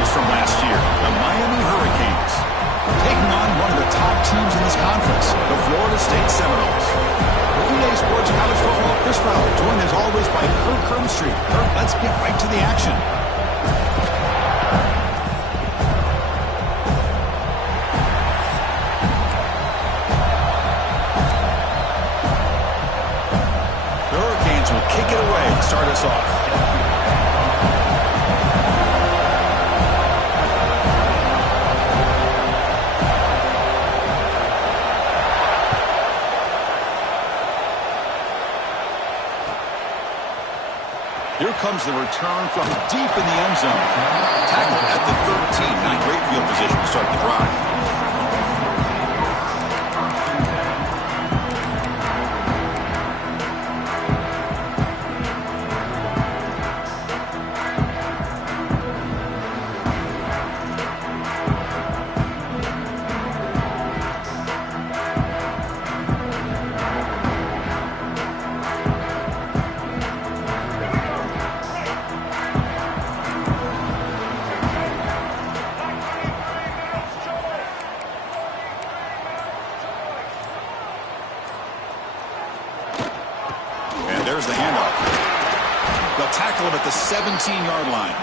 champions from last year, the Miami Hurricanes. Taking on one of the top teams in this conference, the Florida State Seminoles. For EA Sports College Football, Chris Fowler, joined as always by Kirk Hermstreet. Kirk, let's get right to the action. The Hurricanes will kick it away to start us off. Here comes the return from deep in the end zone. Tackled at the 13. Not a great field position to start the drive. There's the handoff. They'll tackle him at the 17-yard line.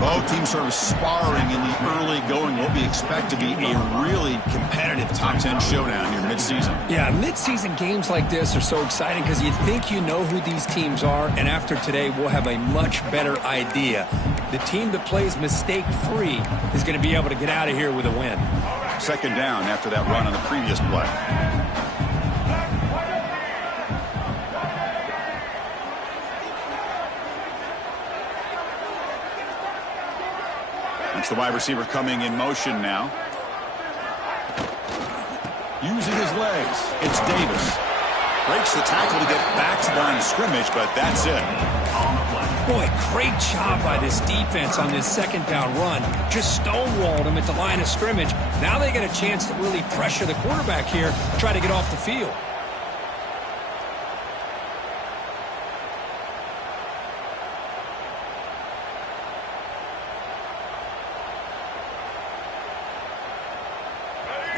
Both teams sort of sparring in the early going. What we expect to be a really competitive top 10 showdown here mid-season. Yeah, mid-season games like this are so exciting because you think you know who these teams are, and after today we'll have a much better idea. The team that plays mistake-free is going to be able to get out of here with a win. Second down after that run on the previous play. It's the wide receiver coming in motion now. Using his legs, it's Davis. Breaks the tackle to get back to the line of scrimmage, but that's it. Boy, great job by this defense on this second down run. Just stonewalled him at the line of scrimmage. Now they get a chance to really pressure the quarterback here, try to get off the field.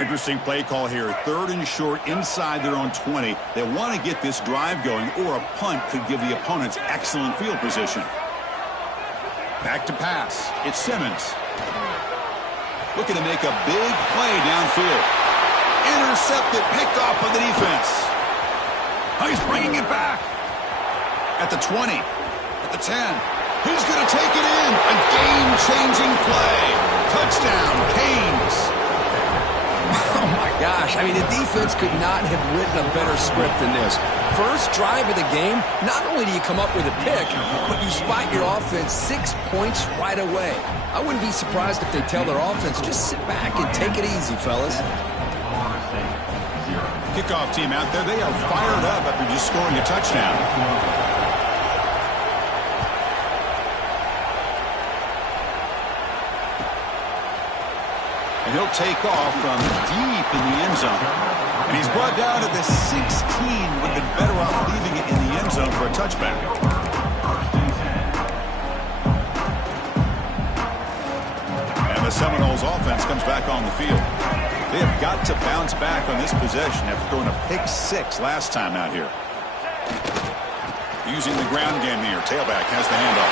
Interesting play call here. Third and short inside their own 20. They want to get this drive going, or a punt could give the opponents excellent field position. Back to pass. It's Simmons. Looking to make a big play downfield. Intercepted, picked off by the defense. Oh, he's bringing it back. At the 20. At the 10. He's going to take it in. A game-changing play. Touchdown, Canes. Oh, my gosh. I mean, the defense could not have written a better script than this. First drive of the game, not only do you come up with a pick, but you spot your offense 6 points right away. I wouldn't be surprised if they tell their offense, just sit back and take it easy, fellas. Kickoff team out there, they are fired up after just scoring a touchdown. And he'll take off from deep in the end zone. And he's brought down at the 16. Would have been better off leaving it in the end zone for a touchback. And the Seminoles offense comes back on the field. They have got to bounce back on this possession after throwing a pick-6 last time out here. Using the ground game here. Tailback has the handoff.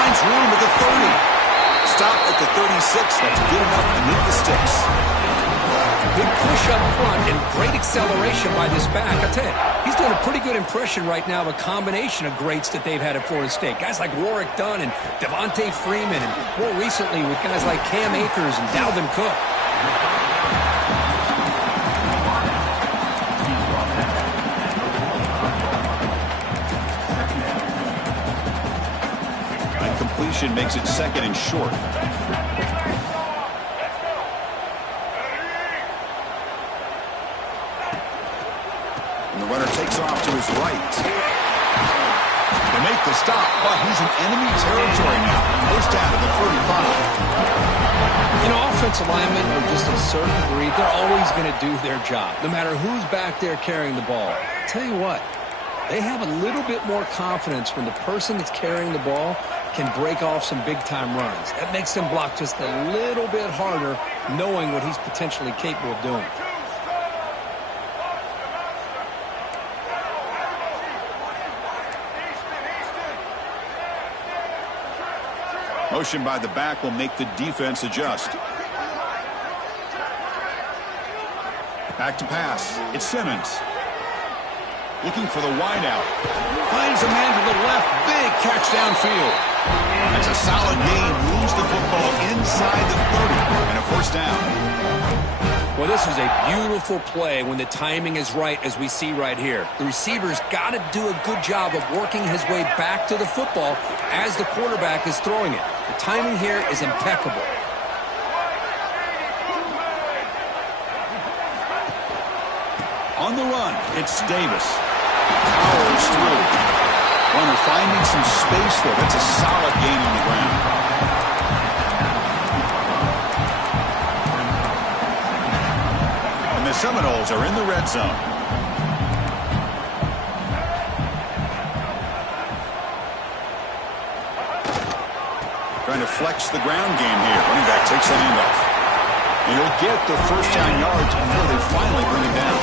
Finds room at the 30. Stop at the 36. That's good enough to make the sticks. Good push up front and great acceleration by this back. I tell you, he's doing a pretty good impression right now of a combination of greats that they've had at Florida State. Guys like Warwick Dunn and Devontae Freeman, and more recently with guys like Cam Akers and Dalvin Cook. Makes it second and short. And the runner takes off to his right. They make the stop, but he's in enemy territory now. First down at the 45. You know, offensive linemen are just a certain breed. They're always going to do their job, no matter who's back there carrying the ball. I'll tell you what, they have a little bit more confidence when the person that's carrying the ball can break off some big-time runs. That makes him block just a little bit harder, knowing what he's potentially capable of doing. Motion by the back will make the defense adjust. Back to pass. It's Simmons. Looking for the wideout. Finds a man to the left. Big catch downfield. That's a solid gain. Moves the football inside the 30. And a first down. Well, this is a beautiful play when the timing is right, as we see right here. The receiver's got to do a good job of working his way back to the football as the quarterback is throwing it. The timing here is impeccable. On the run, it's Davis. Powers through. Runner finding some space there. That's a solid gain on the ground. And the Seminoles are in the red zone. Trying to flex the ground game here. Running back takes the handoff. And he'll get the first down yards before they finally bring him down.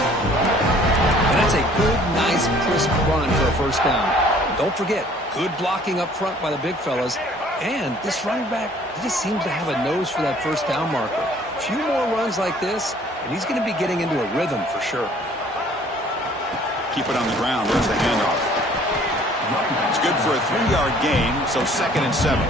And that's a good, nice, crisp run for a first down. Don't forget, good blocking up front by the big fellas. And this running back, he just seems to have a nose for that first down marker. A few more runs like this, and he's going to be getting into a rhythm for sure. Keep it on the ground. There's the handoff. It's good for a 3-yard gain, so 2nd and 7.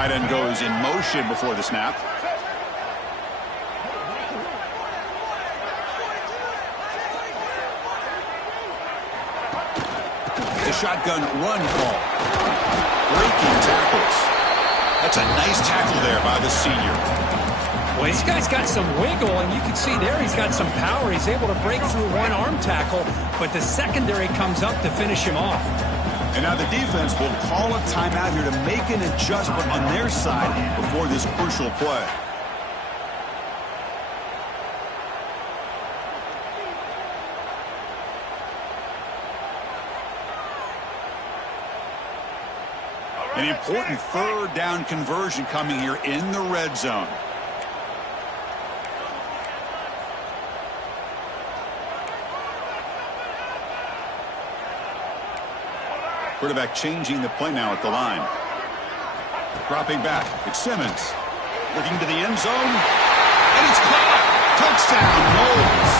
Tight end goes in motion before the snap. The shotgun run call. Breaking tackles. That's a nice tackle there by the senior. Well, this guy's got some wiggle, and you can see there he's got some power. He's able to break through one arm tackle, but the secondary comes up to finish him off. And now the defense will call a timeout here to make an adjustment on their side before this crucial play. An important 3rd down conversion coming here in the red zone. Quarterback changing the play now at the line. Dropping back. It's Simmons. Looking to the end zone. And it's caught. Touchdown, Knowles.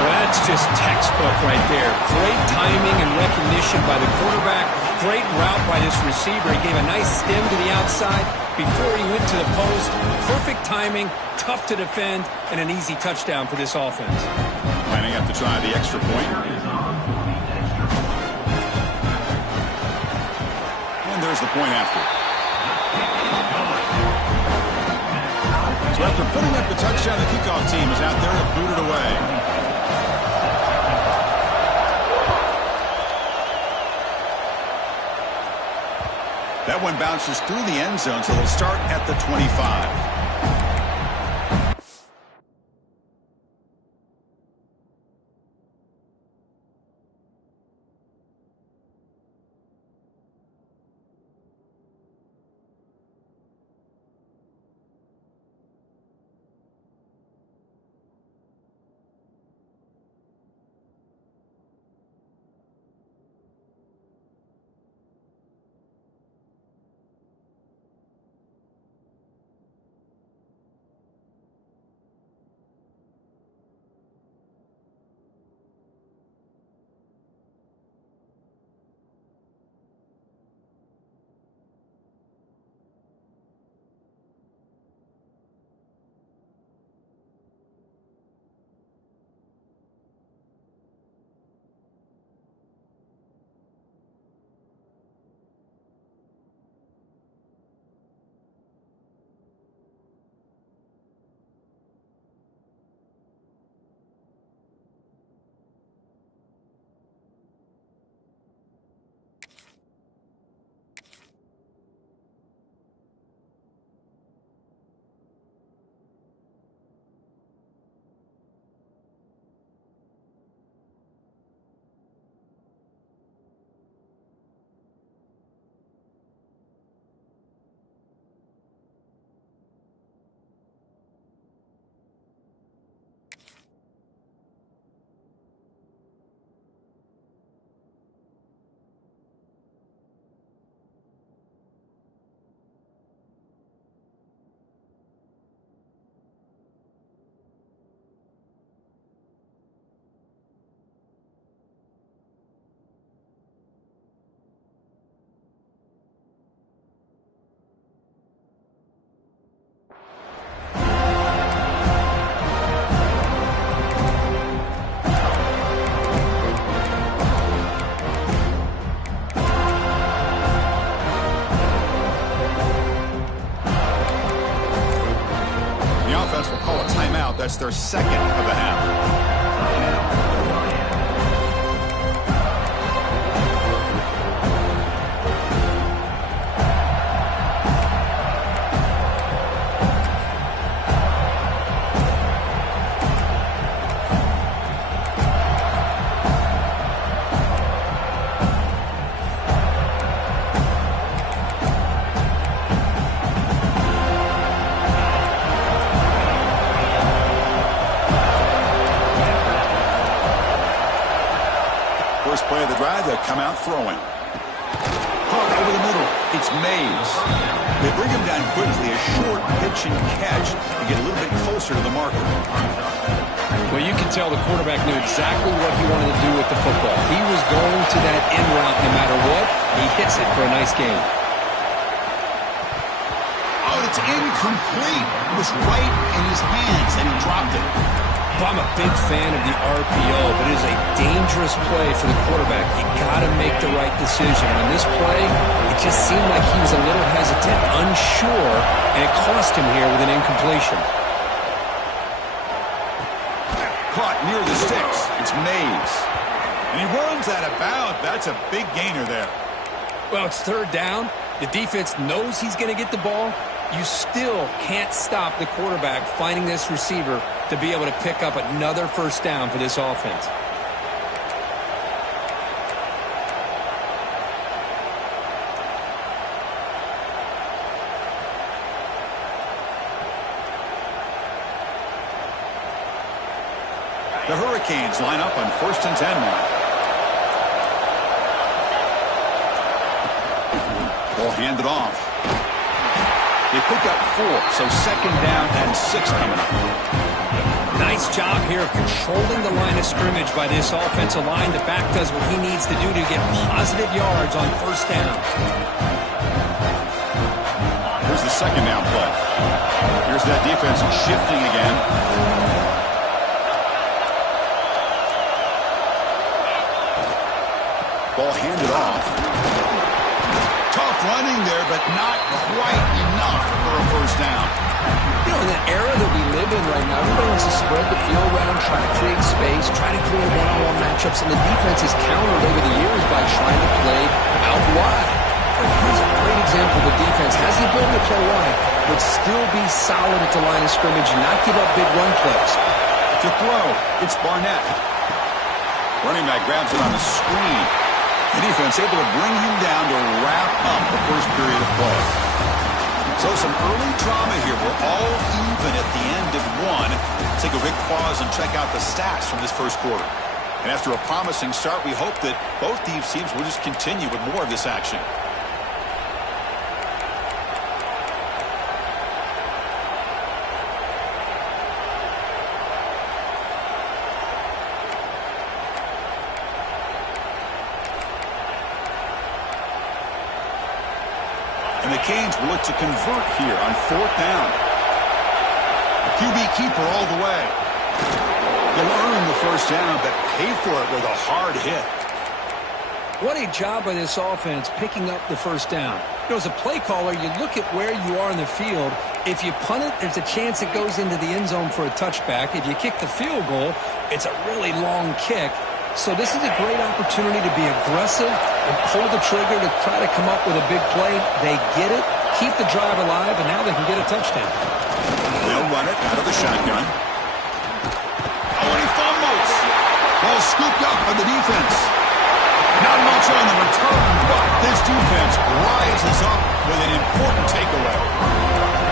Well, that's just textbook right there. Great timing and recognition by the quarterback. Great route by this receiver. He gave a nice stem to the outside before he went to the post. Perfect timing, tough to defend, and an easy touchdown for this offense. Planning up to try the extra point. There's the point after. So after putting up the touchdown, the kickoff team is out there to boot it away. That one bounces through the end zone, so they'll start at the 25. their second of the half. First play of the drive, they'll come out throwing. Caught over the middle. It's Mays. They bring him down quickly, a short pitch and catch to get a little bit closer to the marker. Well, you can tell the quarterback knew exactly what he wanted to do with the football. He was going to that in route no matter what. He hits it for a nice gain. Oh, it's incomplete. It was right in his hands, and he dropped it. Well, I'm a big fan of the RPO, but it is a dangerous play for the quarterback. You got to make the right decision. On this play, it just seemed like he was a little hesitant, unsure, and it cost him here with an incompletion. Caught near the sticks. It's Mays. And he runs out of bounds. That's a big gainer there. Well, it's third down. The defense knows he's going to get the ball. You still can't stop the quarterback finding this receiver to be able to pick up another first down for this offense. The Hurricanes line up on 1st and 10 now. Ball handed off. They pick up 4, so 2nd down and 6 coming up. Nice job here of controlling the line of scrimmage by this offensive line. The back does what he needs to do to get positive yards on first down. Here's the 2nd down play. Here's that defense shifting again. Ball handed off. Tough running there, but not quite enough for a first down. You know, in the era that we live in right now, everybody wants to spread the field around, try to create space, try to create one-on-one matchups, and the defense has countered over the years by trying to play out wide. But here's a great example of the defense has the ability to play wide, but still be solid at the line of scrimmage and not give up big run plays. To throw, it's Barnett. Running back grabs it on the screen. The defense able to bring him down to wrap up the first period of play. So some early drama here. We're all even at the end of one. Let's take a quick pause and check out the stats from this first quarter. And after a promising start, we hope that both these teams will just continue with more of this action. And the Canes will look to convert here on 4th down. QB keeper all the way. They'll earn the first down, but pay for it with a hard hit. What a job by this offense picking up the first down. You know, as a play caller, you look at where you are in the field. If you punt it, there's a chance it goes into the end zone for a touchback. If you kick the field goal, it's a really long kick. So this is a great opportunity to be aggressive and pull the trigger to try to come up with a big play. They get it, keep the drive alive, and now they can get a touchdown. They'll run it out of the shotgun. Oh, and he fumbles. Ball scooped up by the defense. Not much on the return, but this defense rises up with an important takeaway.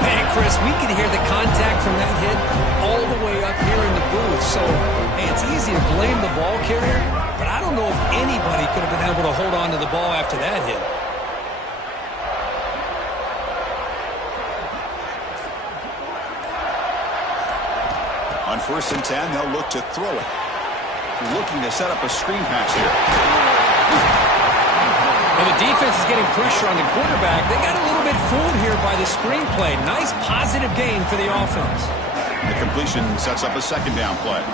Hey, Chris, we can hear the contact from that hit all the way up here in the booth. So, hey, it's easy to blame the ball carrier, but I don't know if anybody could have been able to hold on to the ball after that hit. On 1st and 10, they'll look to throw it. Looking to set up a screen pass here. Well, the defense is getting pressure on the quarterback. They got a little bit fooled here by the screenplay. Nice positive gain for the offense. The completion sets up a 2nd down play.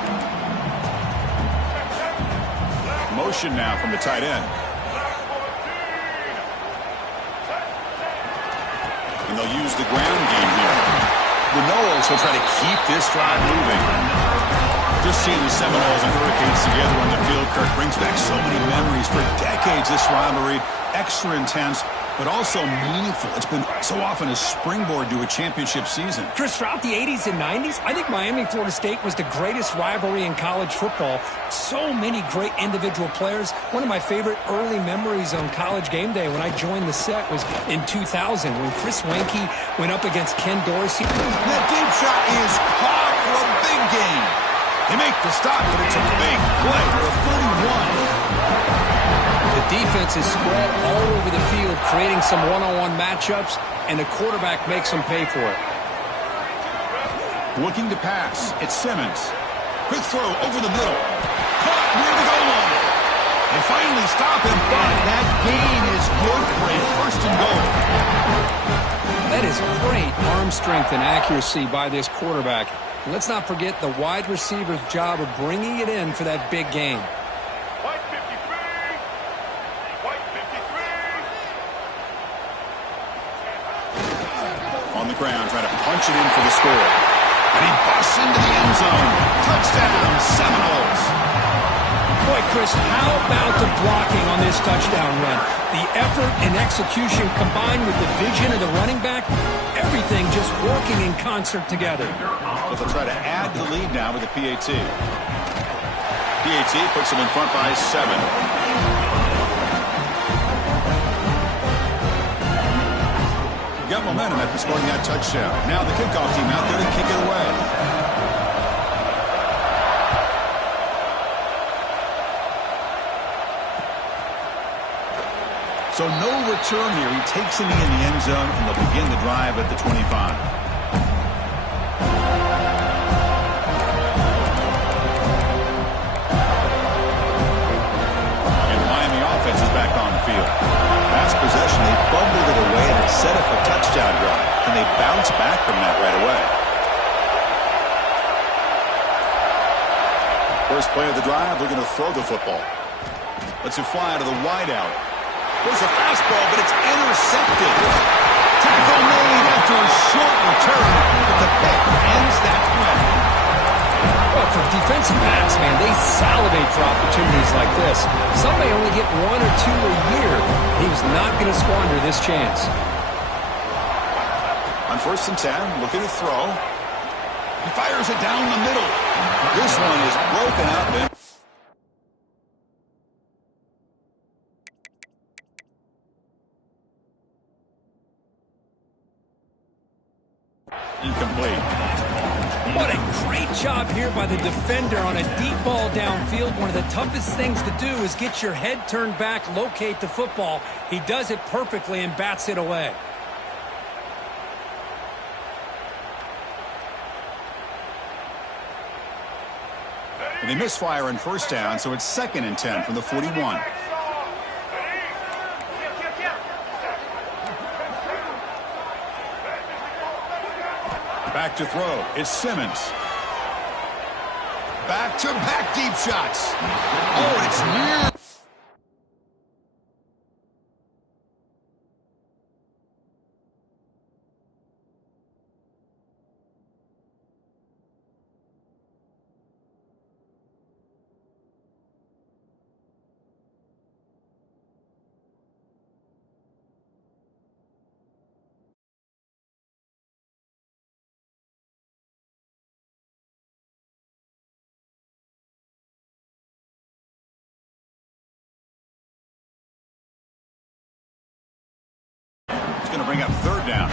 Motion now from the tight end. And they'll use the ground game here. the Knowles will try to keep this drive moving. Just seeing the Seminoles and Hurricanes together on the field, Kirk, brings back so many memories. For decades, this rivalry, extra intense, but also meaningful. It's been so often a springboard to a championship season. Chris, throughout the 80s and 90s, I think Miami-Florida State was the greatest rivalry in college football. So many great individual players. One of my favorite early memories on College Game Day when I joined the set was in 2000 when Chris Weinke went up against Ken Dorsey. That deep shot is caught for a big gain. They make the stop, but it's a big play for a 31. The defense is spread all over the field, creating some one-on-one matchups, and the quarterback makes them pay for it. Looking to pass. It's Simmons. Quick throw over the middle. Caught near the goal line. They finally stop him, but that gain is good for a first and goal. That is great arm strength and accuracy by this quarterback. And let's not forget the wide receiver's job of bringing it in for that big gain. On the ground, trying to punch it in for the score. And he busts into the end zone. Touchdown, Seminoles. Boy, Chris, how about the blocking on this touchdown run? The effort and execution combined with the vision of the running back, everything just working in concert together. So they'll try to add to the lead now with the PAT. PAT puts them in front by 7. Got momentum after scoring that touchdown. Now the kickoff team out there to kick it away. So no return here. He takes him in the end zone, and they'll begin the drive at the 25. And the Miami offense is back on the field. Last possession, they fumbled it away and it set up a touchdown drive. Can they bounce back from that right away? First play of the drive, they're going to throw the football. Lets it fly to the wideout. There's a fastball, but it's intercepted. Tackle made after a short return, but the pick ends that play. Well, for defensive backs, man, they salivate for opportunities like this. Some may only get 1 or 2 a year. He was not going to squander this chance. On 1st and 10, looking to throw. He fires it down the middle. This one is broken up. Incomplete. What a great job here by the defender on a deep ball downfield. One of the toughest things to do is get your head turned back, locate the football. He does it perfectly and bats it away. And they misfire on 1st down, so it's 2nd and 10 from the 41. Back to throw. It's Simmons. Back-to-back deep shots. Oh, it's near. Going to bring up 3rd down.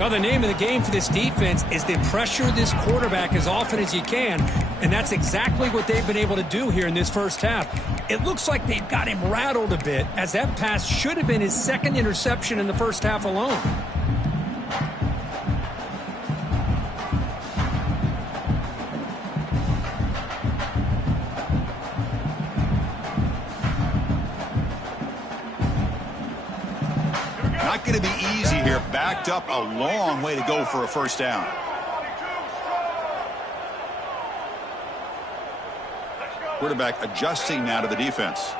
Now, the name of the game for this defense is to pressure this quarterback as often as you can, and that's exactly what they've been able to do here in this first half. It looks like they've got him rattled a bit, as that pass should have been his 2nd interception in the first half alone. Not going to be easy here. Backed up a long way to go for a 1st down. Quarterback adjusting now to the defense.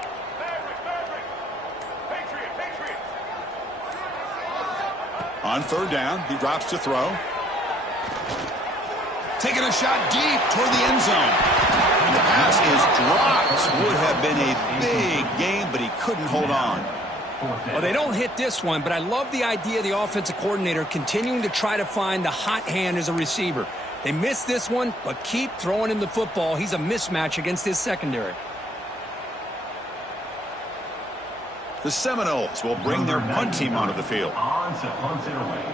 On 3rd down, he drops to throw. Taking a shot deep toward the end zone. And the pass is dropped. Would have been a big game, but he couldn't hold on. Well, they don't hit this one, but I love the idea of the offensive coordinator continuing to try to find the hot hand as a receiver. They missed this one, but keep throwing him the football. He's a mismatch against his secondary. The Seminoles will bring their punt team onto the field. On to punt it away.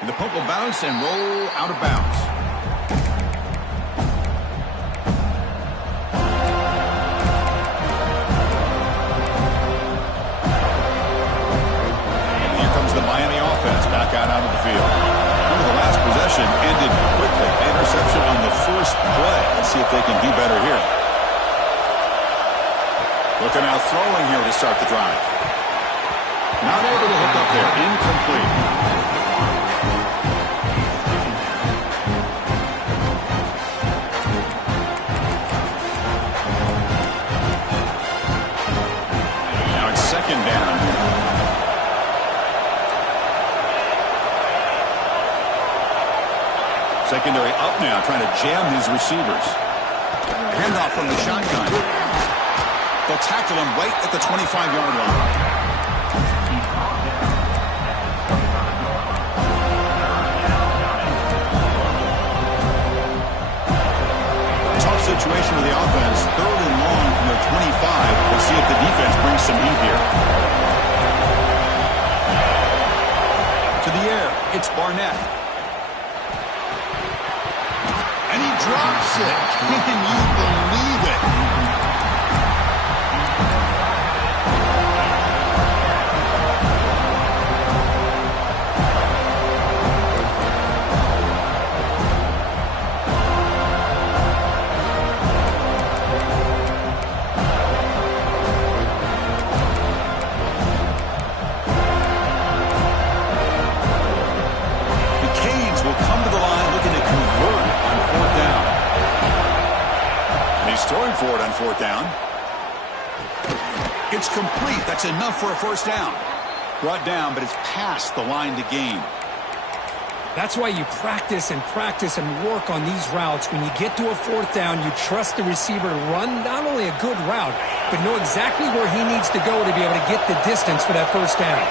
And the punt will bounce and roll out of bounds. And here comes the Miami offense back out onto the field. The last possession ended quickly. Interception on the first play. Let's see if they can do better here. Looking out throwing here to start the drive. Not able to hook up there. Incomplete. Now it's second down. Secondary up now, trying to jam these receivers. Handoff from the shotgun. They'll tackle him right at the 25-yard line. Tough situation with the offense. Third and long from their 25. We'll see if the defense brings some heat here. To the air, it's Barnett. And he drops it. Can you believe it? The Canes will come to the line looking to convert on fourth down. And he's throwing for it on fourth down. It's complete. That's enough for a first down. Brought down, but it's past the line to gain. That's why you practice and work on these routes. When you get to a fourth down, you trust the receiver to run not only a good route, but know exactly where he needs to go to be able to get the distance for that first down.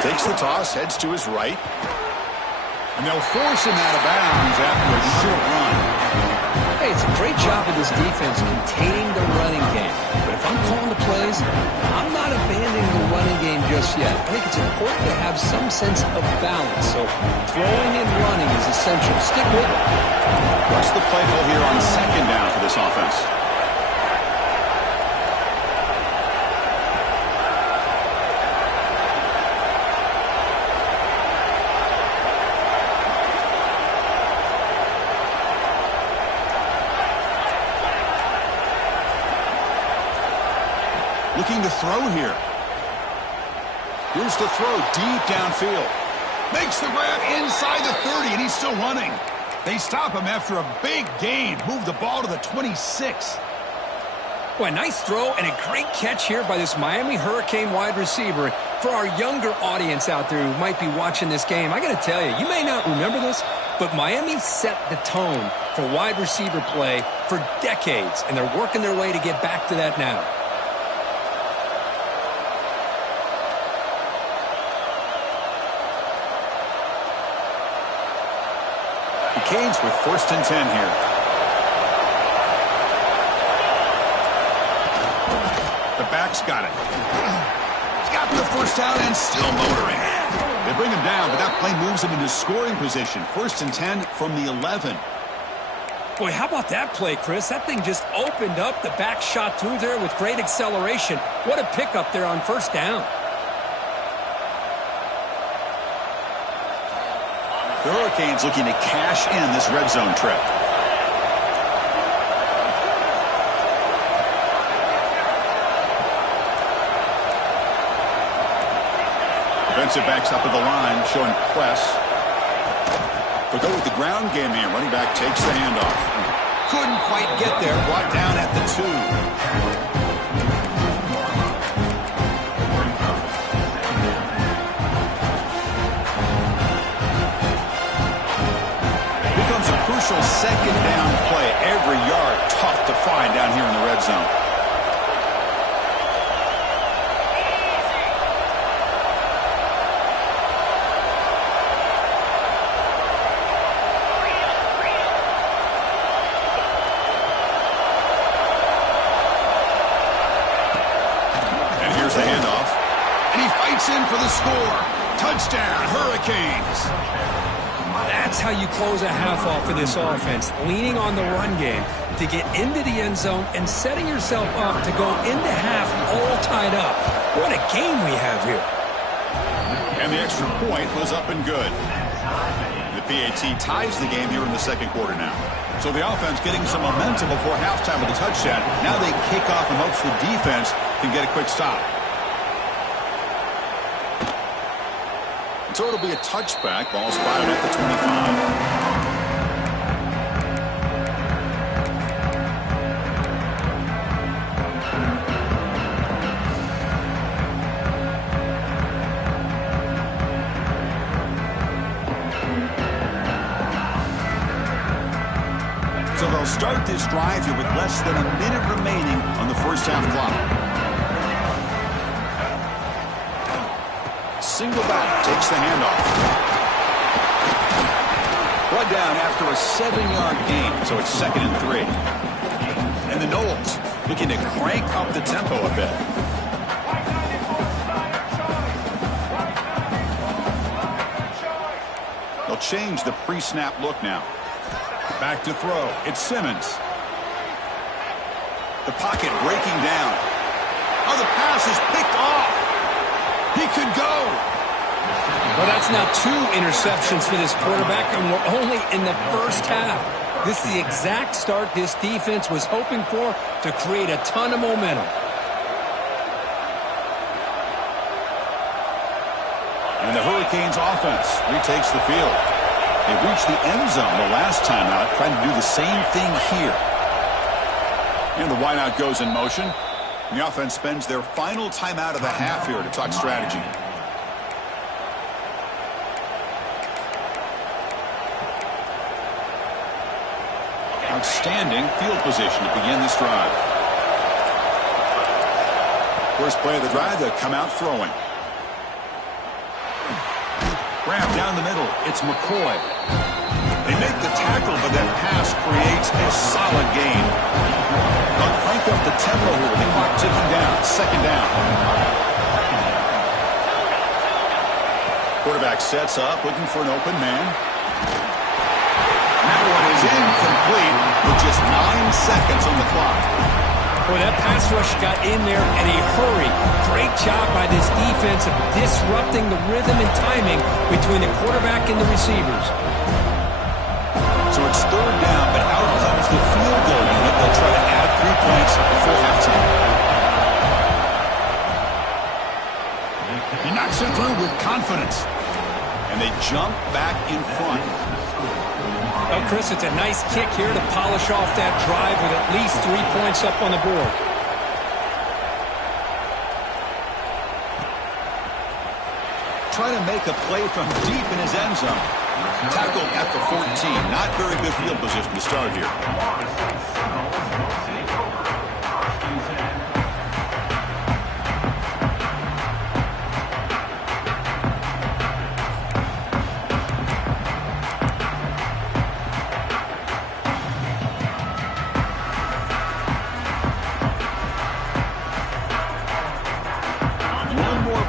Takes the toss, heads to his right. And they'll force him out of bounds after a short run. Hey, it's a great job of this defense containing the running game. But if I'm calling the plays, I'm not abandoning the running game just yet. I think it's important to have some sense of balance. So throwing and running is essential. Stick with it. What's the play call here on second down for this offense? Looking to throw here. Here's the throw deep downfield. Makes the grab inside the 30, and he's still running. They stop him after a big gain. Move the ball to the 26. Boy, a nice throw and a great catch here by this Miami Hurricane wide receiver. For our younger audience out there who might be watching this game, I got to tell you, you may not remember this, but Miami set the tone for wide receiver play for decades, and they're working their way to get back to that now. The Canes with first and 10 here. The back's got it. He's got the first down and still motoring. They bring him down, but that play moves him into scoring position. First and 10 from the 11. Boy, how about that play, Chris? That thing just opened up. The back shot through there with great acceleration. What a pickup there on first down. The Hurricanes looking to cash in this red zone trip. Defensive backs up at the line, showing press. But go with the ground game here. Running back takes the handoff. Couldn't quite get there. Brought down at the 2. Becomes a crucial second down play. Every yard tough to find down here in the red zone. The handoff, and he fights in for the score. Touchdown, Hurricanes. That's how you close a half off for this offense, leaning on the run game to get into the end zone and setting yourself up to go into half all tied up. What a game we have here. And the extra point was up and good. The PAT ties the game here in the second quarter now. So the offense getting some momentum before halftime with a touchdown. Now they kick off in hopes the defense can get a quick stop. So it'll be a touchback. Ball spotted at the 25. So they'll start this drive here with less than a minute remaining on the first half clock. Single back, takes the handoff. Brought down after a 7-yard gain, so it's 2nd and 3. And the Knowles looking to crank up the tempo a bit. They'll change the pre-snap look now. Back to throw. It's Simmons. The pocket breaking down. Oh, the pass is picked off. He could go. Well, that's now 2 interceptions for this quarterback, and we're only in the first half. This is the exact start this defense was hoping for to create a ton of momentum. And the Hurricanes offense retakes the field. They reached the end zone the last time out, trying to do the same thing here. And the wideout goes in motion. The offense spends their final timeout of the half here to talk strategy. Outstanding field position to begin this drive. First play of the drive, they come out throwing. Grab down the middle. It's McCoy. They make the tackle, but that pass creates a solid gain. They'll crank up the tempo here with the clock ticking down. 2nd down. Quarterback sets up, looking for an open man. That one is incomplete with just 9 seconds on the clock. Boy, that pass rush got in there in a hurry. Great job by this defense of disrupting the rhythm and timing between the quarterback and the receivers. So it's 3rd down, but out comes the field goal unit. They'll try to add 3 points before halftime. He knocks it through with confidence. And they jump back in front. Well, Chris, it's a nice kick here to polish off that drive with at least 3 points up on the board. Trying to make a play from deep in his end zone. Tackled at the 14. Not very good field position to start here.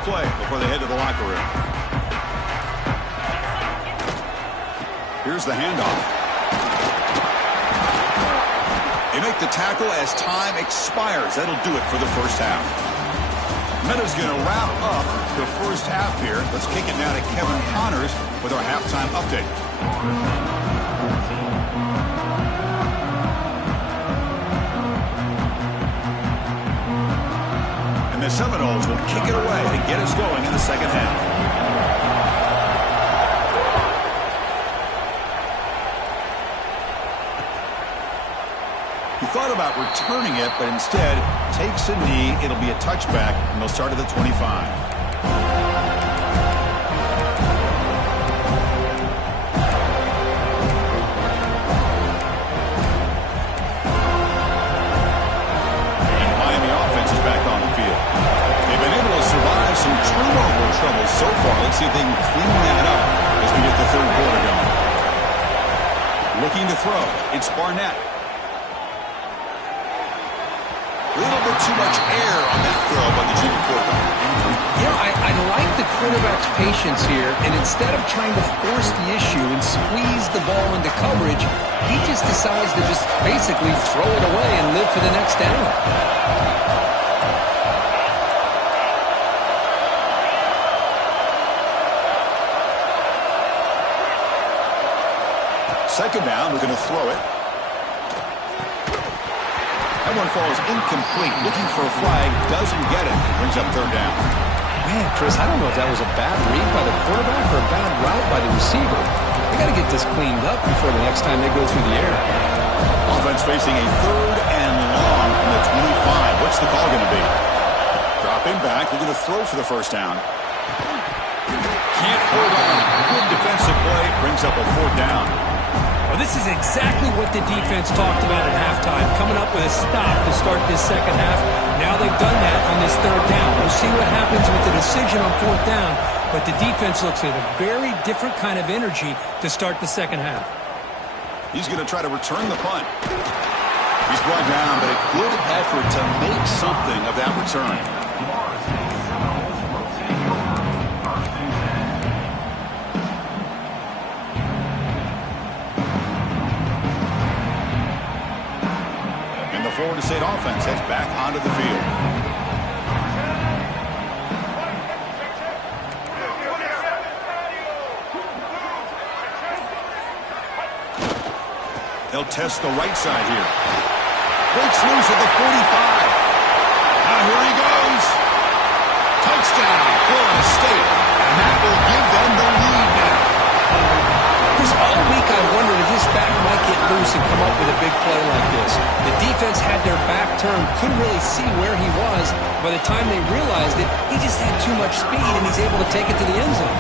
Play before they head to the locker room. Here's the handoff. They make the tackle as time expires. That'll do it for the first half. Meadows going to wrap up the first half here. Let's kick it now to Kevin Connors with our halftime update. And the Seminoles will kick it away to get us going in the second half. thought about returning it, but instead takes a knee. It'll be a touchback, and they'll start at the 25. Some turnover trouble so far. Let's see if they can clean that up as we get the third quarter going. Looking to throw. It's Barnett. A little bit too much air on that throw by the junior quarterback. You know, I like the quarterback's patience here, and instead of trying to force the issue and squeeze the ball into coverage, he just decides to just basically throw it away and live for the next down. Second down, we're going to throw it. That one falls incomplete. Looking for a flag, doesn't get it. Brings up third down. Man, Chris, I don't know if that was a bad read by the quarterback or a bad route by the receiver. They got to get this cleaned up before the next time they go through the air. Offense facing a third and long from the 25. What's the call going to be? Dropping back, looking to throw for the first down. Can't hold on. Good defensive play. Brings up a fourth down. Well, this is exactly what the defense talked about at halftime, coming up with a stop to start this second half. Now they've done that on this third down. We'll see what happens with the decision on fourth down, but the defense looks at a very different kind of energy to start the second half. He's going to try to return the punt. He's brought down, but a good effort to make something of that return. Florida State offense heads back onto the field. They'll test the right side here. Breaks loose at the 45. Now here he goes. Touchdown, Florida State. And that will give them the lead now. Chris, all week I wondered if this back might get loose and come up with a big play like this. The defense had their back turned, couldn't really see where he was. By the time they realized it, he just had too much speed, and he's able to take it to the end zone.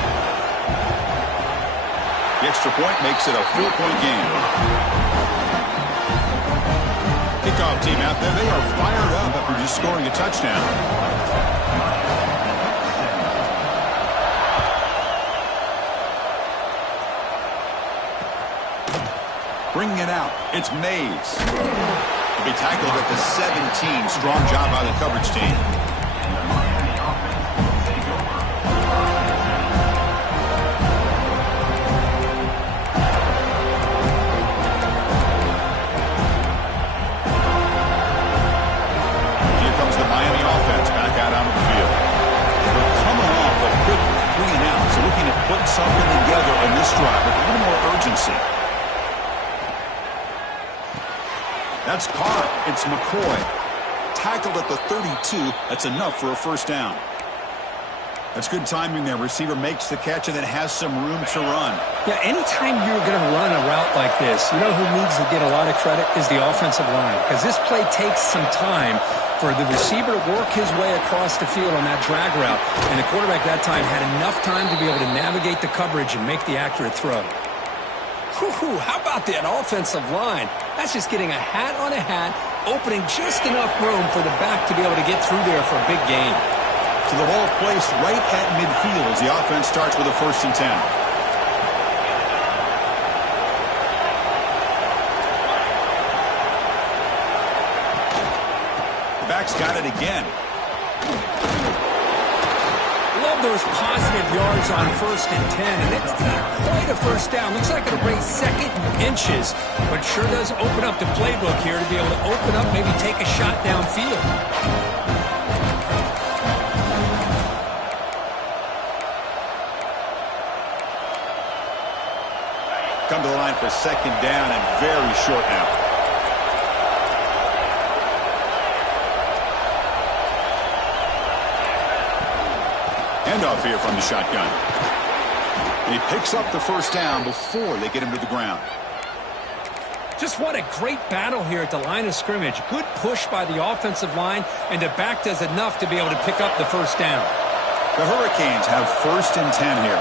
The extra point makes it a 4-point game. Kickoff team out there, they are fired up after just scoring a touchdown. Bringing it out, it's Mays. He'll be tackled at the 17. Strong job by the coverage team. Here comes the Miami offense back out onto the field. They're coming off a quick 3 and out, so looking to put something together on this drive with a little more urgency. That's caught. It's McCoy. Tackled at the 32. That's enough for a first down. That's good timing there. Receiver makes the catch and then has some room to run. Yeah, anytime you're going to run a route like this, you know who needs to get a lot of credit is the offensive line. Because this play takes some time for the receiver to work his way across the field on that drag route. And the quarterback that time had enough time to be able to navigate the coverage and make the accurate throw. Whew, how about that offensive line? That's just getting a hat on a hat, opening just enough room for the back to be able to get through there for a big gain. So the ball placed right at midfield as the offense starts with a 1st and 10. The back's got it again. Love those positive yards on 1st and 10, and it's not quite a first down. Looks like it'll bring 2nd and inches, but sure does open up the playbook here to be able to open up, maybe take a shot downfield. Come to the line for 2nd down and very short now. Handoff here from the shotgun. And he picks up the first down before they get him to the ground. Just what a great battle here at the line of scrimmage. Good push by the offensive line, and the back does enough to be able to pick up the first down. The Hurricanes have 1st and 10 here.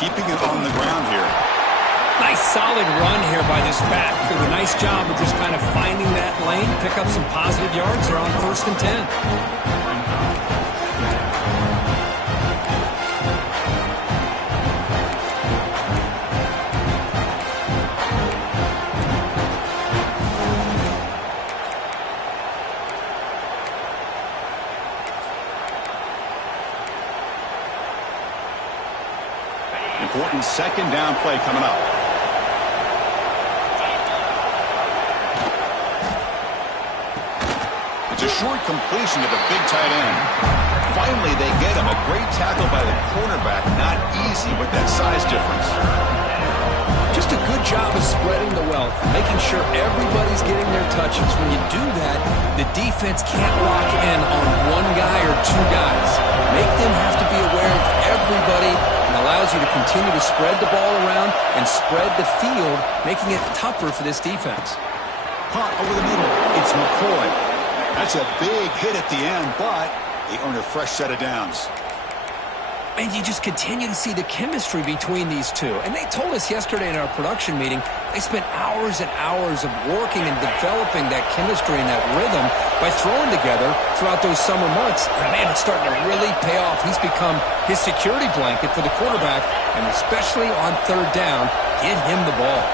Keeping it on the ground here. Nice solid run here by this back. Did a nice job of just kind of finding that lane, pick up some positive yards. They're on 1st and 10. Important 2nd down play coming up. It's a short completion to the big tight end. Finally, they get him. A great tackle by the cornerback. Not easy with that size difference. Just a good job of spreading the wealth, making sure everybody's getting their touches. When you do that, the defense can't lock in on one guy or two guys. Make them have to be aware of everybody, and allows you to continue to spread the ball around and spread the field, making it tougher for this defense. Punt over the middle. It's McCoy. That's a big hit at the end, but they earn a fresh set of downs. And you just continue to see the chemistry between these two. And they told us yesterday in our production meeting, they spent hours and hours of working and developing that chemistry and that rhythm by throwing together throughout those summer months. And man, it's starting to really pay off. He's become his security blanket for the quarterback, and especially on 3rd down, get him the ball.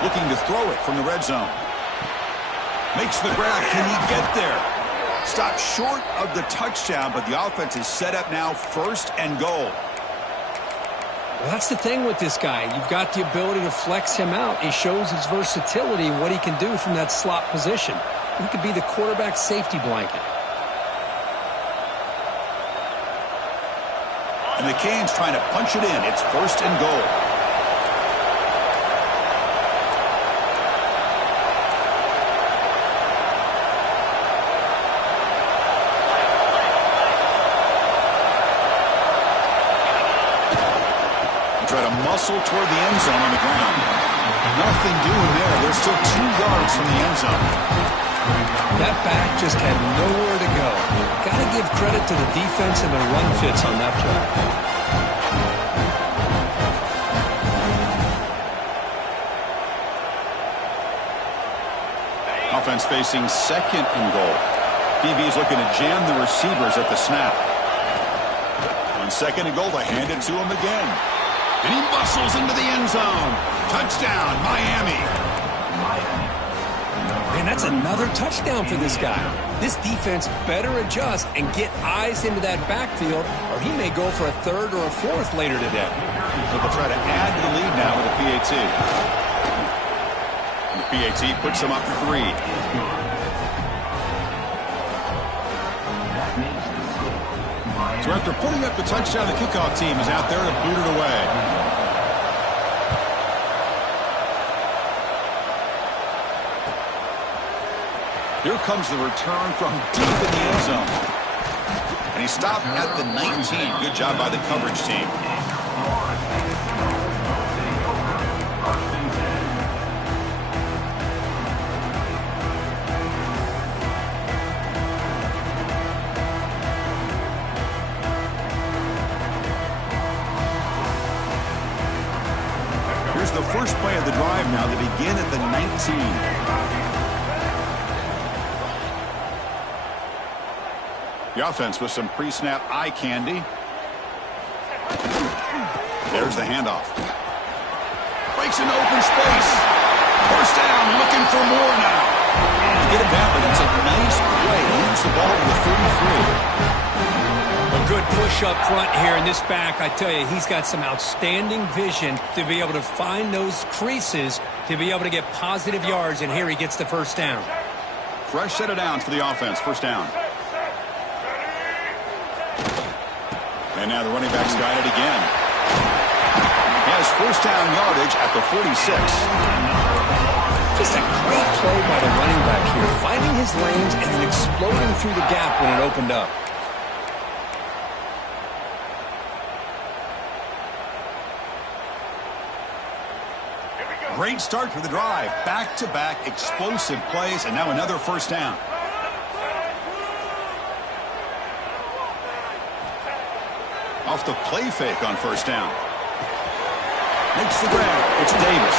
Looking to throw it from the red zone. Makes the grab. Can he get there? Stopped short of the touchdown, but the offense is set up now 1st and goal. Well, that's the thing with this guy. You've got the ability to flex him out. He shows his versatility and what he can do from that slot position. He could be the quarterback safety blanket. And the Canes trying to punch it in. It's 1st and goal. Try to muscle toward the end zone on the ground. Nothing doing there. They're still 2 yards from the end zone. That back just had nowhere to go. Got to give credit to the defense and their run fits on that play. Offense facing 2nd and goal. DB's looking to jam the receivers at the snap. On 2nd and goal, they hand it to him again. And he muscles into the end zone. Touchdown, Miami. Man, that's another touchdown for this guy. This defense better adjust and get eyes into that backfield, or he may go for a 3rd or a 4th later today. So they'll try to add to the lead now with a PAT. And the PAT puts them up 3. So after putting up the touchdown, the kickoff team is out there to boot it away. Here comes the return from deep in the end zone. And he stopped at the 19. Good job by the coverage team. Here's the first play of the drive now. They begin at the 19. The offense with some pre-snap eye candy. There's the handoff. Breaks into open space. First down, looking for more now. They get him down, but it's a nice play. Moves the ball to the 33. A good push up front here in this back. I tell you, he's got some outstanding vision to be able to find those creases, to be able to get positive yards, and here he gets the first down. Fresh set of downs for the offense. First down. And now the running back's got it again. Has first down yardage at the 46. Just a great play by the running back here, finding his lanes and then exploding through the gap when it opened up. Great start to the drive. Back-to-back explosive plays, and now another first down. Off the play fake on first down. Makes the grab. It's Davis.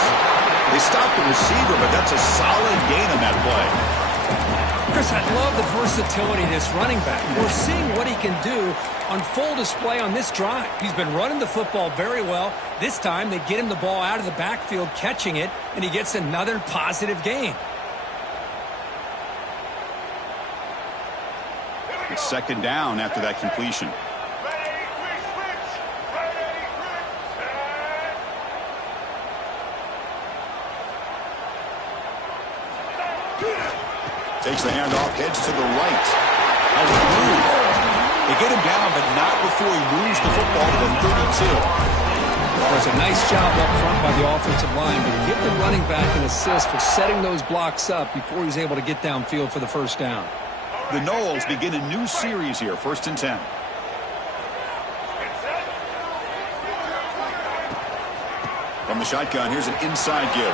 They stopped the receiver, but that's a solid gain on that play. Chris, I love the versatility of this running back. We're seeing what he can do on full display on this drive. He's been running the football very well. This time, they get him the ball out of the backfield, catching it, and he gets another positive gain. It's second down after that completion. Takes the handoff, heads to the right. Has a move. They get him down, but not before he moves the football to the 32. Well, it's a nice job up front by the offensive line, but give the running back an assist for setting those blocks up before he's able to get downfield for the first down. The Noles begin a new series here, 1st and 10. From the shotgun, here's an inside give.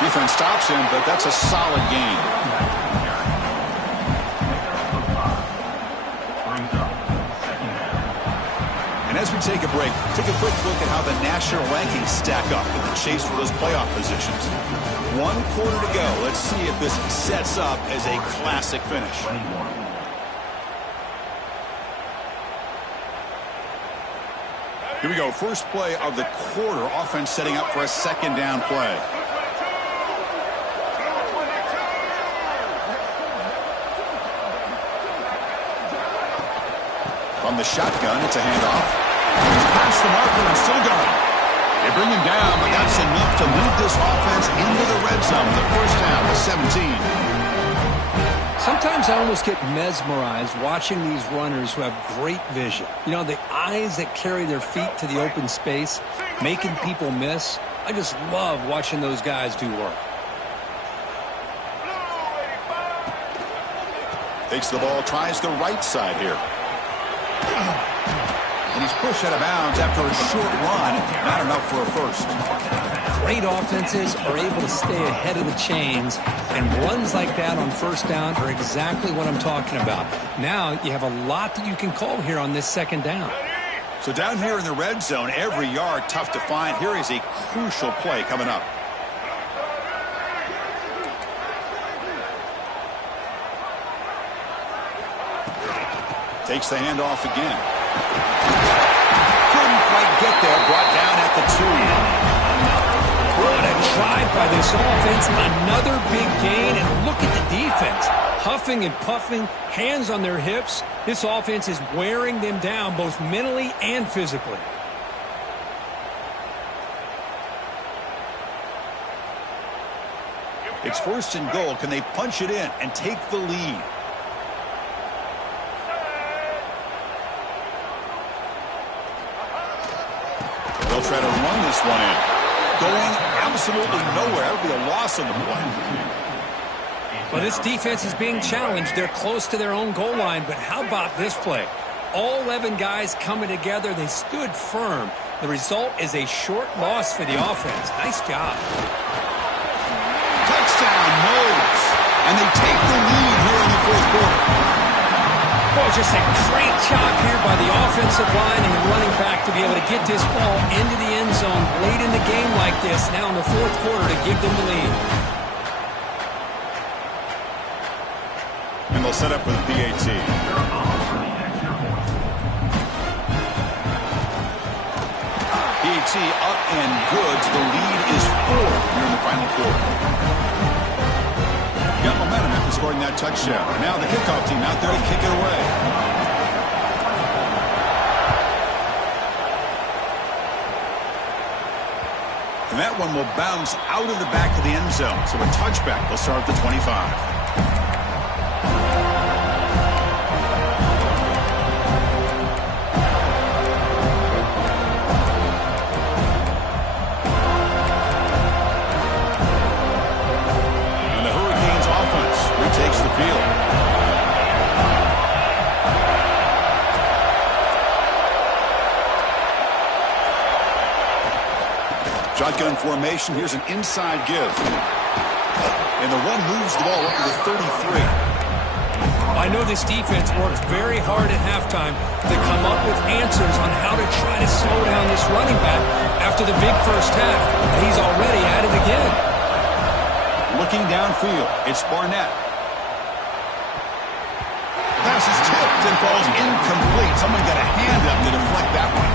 Defense stops him, but that's a solid gain. And as we take a break, take a quick look at how the national rankings stack up in the chase for those playoff positions. 1 quarter to go. Let's see if this sets up as a classic finish. Here we go. First play of the quarter. Offense setting up for a second down play. From the shotgun, it's a handoff. He's past the marker and still going. They bring him down, but that's enough to move this offense into the red zone. The first down to 17. Sometimes I almost get mesmerized watching these runners who have great vision. You know, the eyes that carry their feet to the open space, making people miss. I just love watching those guys do work. Takes the ball, tries the right side here. And he's pushed out of bounds after a short run. Not enough for a first. Great offenses are able to stay ahead of the chains, and runs like that on first down are exactly what I'm talking about. Now you have a lot that you can call here on this second down. So down here in the red zone, every yard tough to find. Here is a crucial play coming up. Takes the handoff again. Couldn't quite get there. Brought down at the 2. What a drive by this offense. Another big gain, and look at the defense. Huffing and puffing, hands on their hips. This offense is wearing them down both mentally and physically. It's 1st and goal. Can they punch it in and take the lead? They'll try to run this one in. Going absolutely nowhere. That would be a loss on the play. Well, this defense is being challenged. They're close to their own goal line, but how about this play? All 11 guys coming together. They stood firm. The result is a short loss for the offense. Nice job. Touchdown, Noles. And they take the lead here in the 4th quarter. Boy, just a great job here by the offensive line and the running back to be able to get this ball into the end zone late in the game like this, now in the 4th quarter, to give them the lead. And they'll set up with a PAT. PAT up and good. The lead is 4 here in the final quarter. Got momentum after scoring that touchdown. Now the kickoff team out there to kick it away. And that one will bounce out of the back of the end zone. So a touchback will start at the 25. Takes the field. Shotgun formation. Here's an inside give. And the run moves the ball up to the 33. I know this defense worked very hard at halftime to come up with answers on how to try to slow down this running back after the big first half. He's already at it again. Looking downfield, it's Barnett. Pass is tipped and falls incomplete. Someone got a hand up to deflect that one.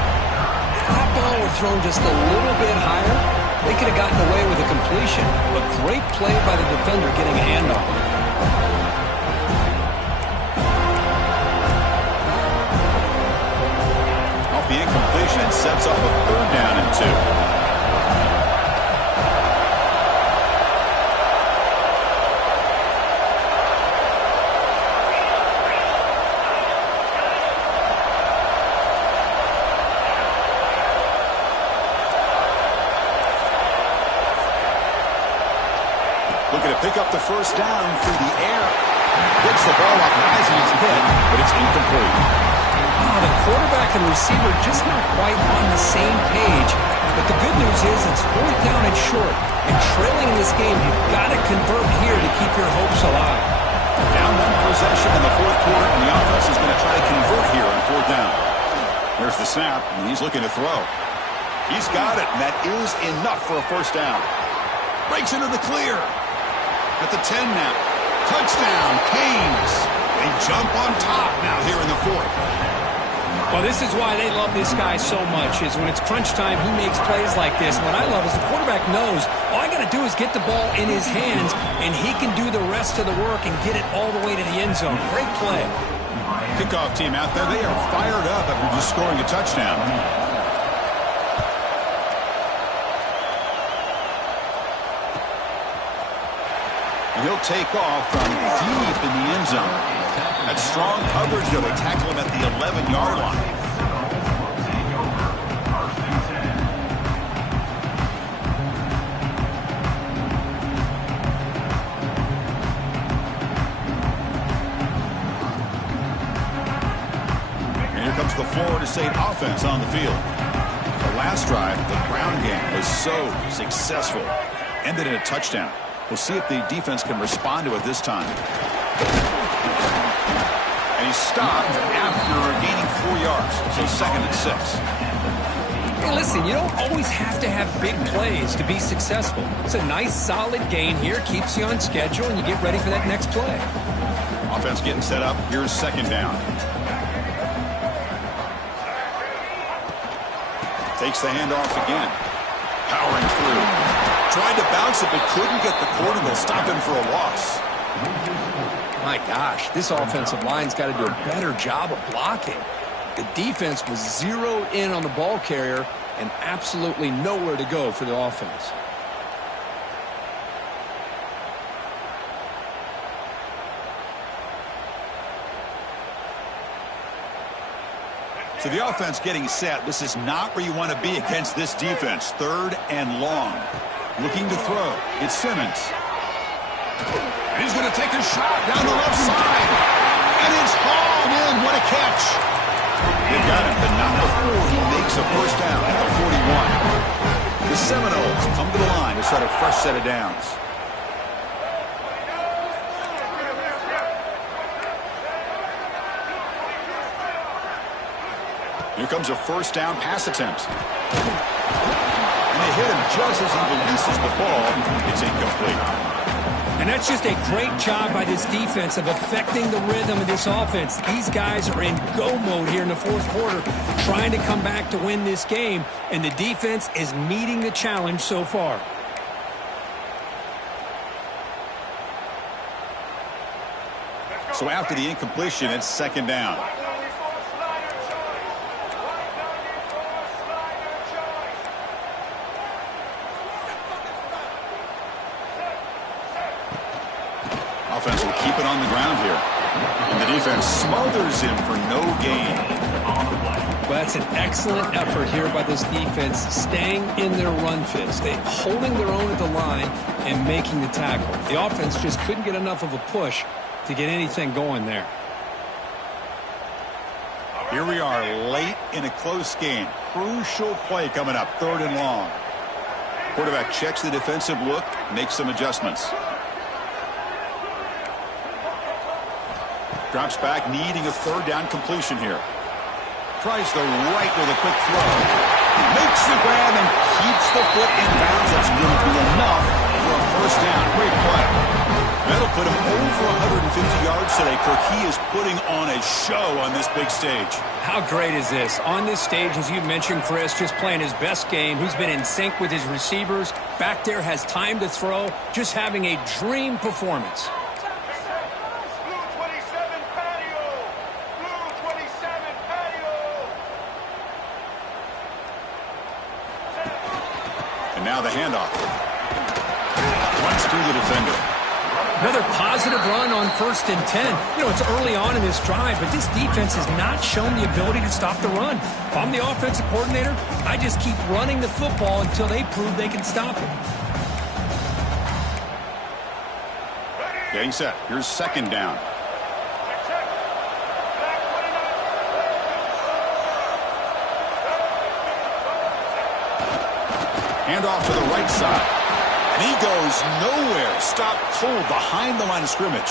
If that ball were thrown just a little bit higher, they could have gotten away with a completion. A great play by the defender getting a hand on it. Off the incompletion, sets up a 3rd down and 2. Looking to pick up the first down through the air. Gets the ball up as he's hit, but it's incomplete. The quarterback and receiver just not quite on the same page. But the good news is it's 4th down and short. And trailing in this game, you've got to convert here to keep your hopes alive. Down 1 possession in the 4th quarter, and the offense is going to try to convert here on 4th down. There's the snap, and he's looking to throw. He's got it, and that is enough for a first down. Breaks into the clear. At the 10 now. Touchdown, Canes. They jump on top now here in the 4th. Well, this is why they love this guy so much, is when it's crunch time, he makes plays like this. What I love is the quarterback knows all I got to do is get the ball in his hands, and he can do the rest of the work and get it all the way to the end zone. Great play. Kickoff team out there, they are fired up after just scoring a touchdown. He'll take off from deep in the end zone. That's strong coverage, though. They tackle him at the 11-yard line. And here comes the Florida State offense on the field. The last drive, the ground game was so successful. Ended in a touchdown. We'll see if the defense can respond to it this time. And he's stopped after gaining 4 yards. So 2nd and 6. Hey, listen, you don't always have to have big plays to be successful. It's a nice, solid gain here. Keeps you on schedule, and you get ready for that next play. Offense getting set up. Here's 2nd down. Takes the handoff again. Powering through. Tried to bounce it, but couldn't get the corner. They'll stop him for a loss. My gosh, this offensive line's got to do a better job of blocking. The defense was zeroed in on the ball carrier and absolutely nowhere to go for the offense. So the offense getting set. This is not where you want to be against this defense. 3rd and long. Looking to throw. It's Simmons. And he's going to take a shot down the left side. And it's hauled in. What a catch. They've got him, but not before he makes a first down at the 41. The Seminoles come to the line to start a fresh set of downs. Here comes a first down pass attempt. And they hit him just as he releases the ball. It's incomplete. And that's just a great job by this defense of affecting the rhythm of this offense. These guys are in go mode here in the 4th quarter, trying to come back to win this game, and the defense is meeting the challenge so far. So after the incompletion, it's 2nd down. Offense will keep it on the ground here. And the defense smothers him for no gain. Well, that's an excellent effort here by this defense, staying in their run fist. They holding their own at the line and making the tackle. The offense just couldn't get enough of a push to get anything going there. Here we are late in a close game. Crucial play coming up, 3rd and long. Quarterback checks the defensive look, makes some adjustments. Drops back, needing a third down completion here. Tries the right with a quick throw. Makes the grab and keeps the foot in bounds. That's going to be enough for a first down. Great play. That'll put him over 150 yards today. Kirk, he is putting on a show on this big stage. How great is this? On this stage, as you mentioned, Chris, just playing his best game. He's been in sync with his receivers. Back there, has time to throw. Just having a dream performance. And now the handoff. Runs through the defender. Another positive run on 1st and 10. You know, it's early on in this drive, but this defense has not shown the ability to stop the run. If I'm the offensive coordinator, I just keep running the football until they prove they can stop it. Getting set. Here's second down. Handoff to the right side. And he goes nowhere. Stop cold behind the line of scrimmage.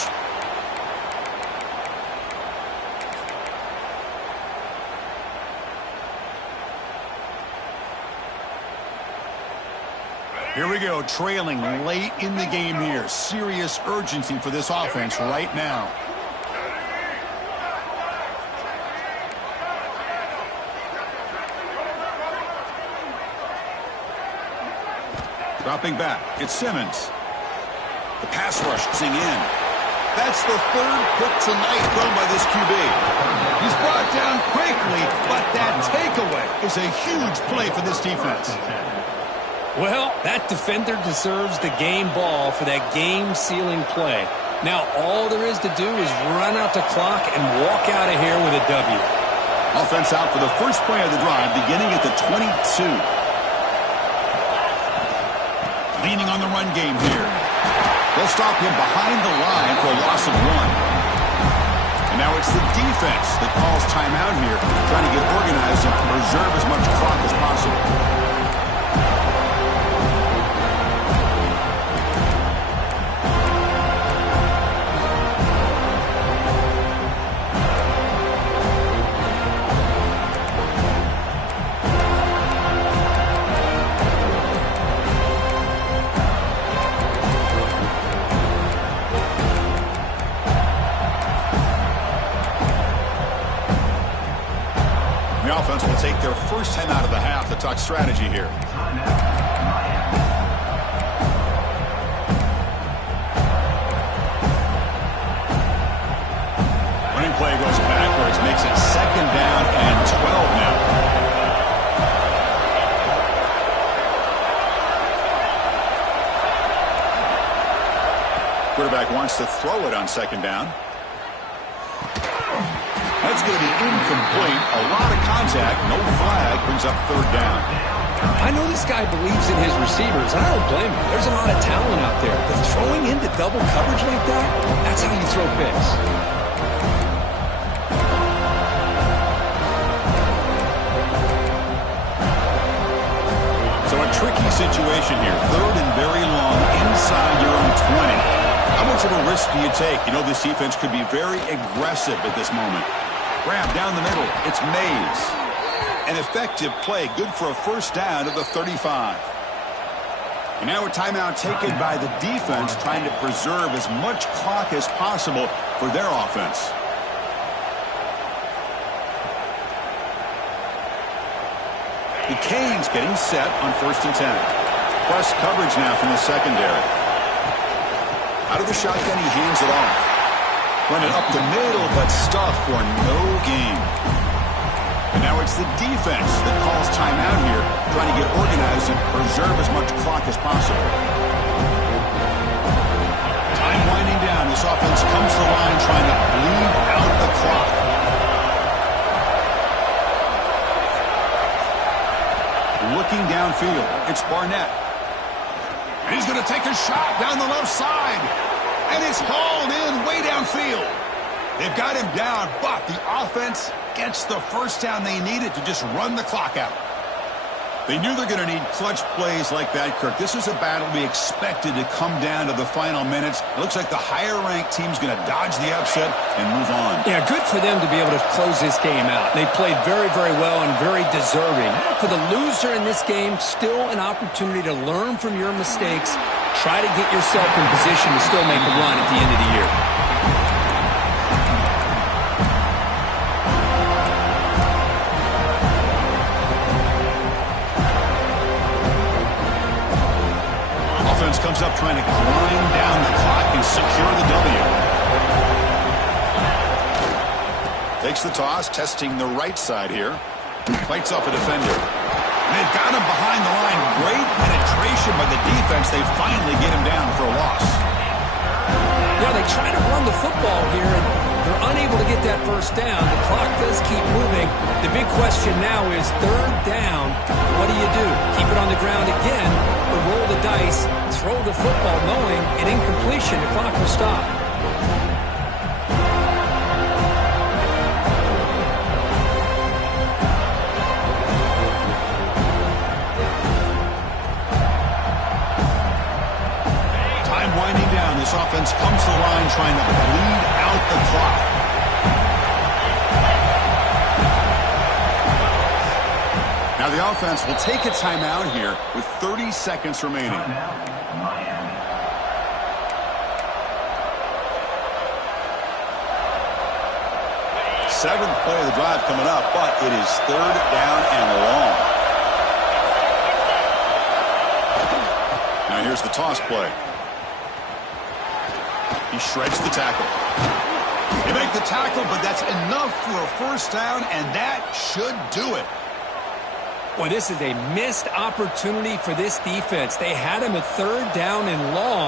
Here we go, trailing late in the game here. Serious urgency for this offense right now. Dropping back, it's Simmons. The pass rush is in. That's the third pick tonight thrown by this QB. He's brought down quickly, but that takeaway is a huge play for this defense. Well, that defender deserves the game ball for that game-sealing play. Now, all there is to do is run out the clock and walk out of here with a W. Offense out for the first play of the drive, beginning at the 22. Leaning on the run game here. They'll stop him behind the line for a loss of 1. And now it's the defense that calls timeout here, trying to get organized and preserve as much clock as possible. Will take their first 10 out of the half to talk strategy here. Running play goes backwards, makes it second down and 12 now. Quarterback wants to throw it on second down. That's going to be incomplete. A lot of contact. No flag. Brings up third down. I know this guy believes in his receivers, and I don't blame him. There's a lot of talent out there. But throwing into double coverage like that, that's how you throw picks. So a tricky situation here. Third and very long inside your own 20. How much of a risk do you take? You know, this defense could be very aggressive at this moment. Grab down the middle. It's Mays. An effective play. Good for a first down at the 35. And now a timeout taken by the defense, trying to preserve as much clock as possible for their offense. The Canes getting set on 1st and 10. Plus coverage now from the secondary. Out of the shotgun, he hands it off. Running up the middle, but stuffed for no gain. And now it's the defense that calls timeout here, trying to get organized and preserve as much clock as possible. Time winding down. This offense comes to the line trying to bleed out the clock. Looking downfield, it's Barnett. And he's going to take a shot down the left side. And it's hauled in way downfield. They've got him down, but the offense gets the first down they needed to just run the clock out. They knew they're going to need clutch plays like that, Kirk. This is a battle we expected to come down to the final minutes. It looks like the higher-ranked team's going to dodge the upset and move on. Yeah, good for them to be able to close this game out. They played very, very well and very deserving. For the loser in this game, still an opportunity to learn from your mistakes. Try to get yourself in position to still make a run at the end of the year. Offense comes up trying to grind down the clock and secure the W. Takes the toss, testing the right side here. Fights off a defender. And they've got him behind the line. Great penetration by the defense. They finally get him down for a loss. Yeah, they try to run the football here, and they're unable to get that first down. The clock does keep moving. The big question now is third down. What do? Keep it on the ground again, or roll the dice, throw the football knowing an incompletion, the clock will stop. Time winding down. This offense comes to the line trying to bleed out the clock. Now the offense will take a timeout here with 30 seconds remaining. Seventh play of the drive coming up, but it is third down and long. Now here's the toss play. He shreds the tackle. They make the tackle, but that's enough for a first down, and that should do it. Boy, this is a missed opportunity for this defense. They had him at third down and long.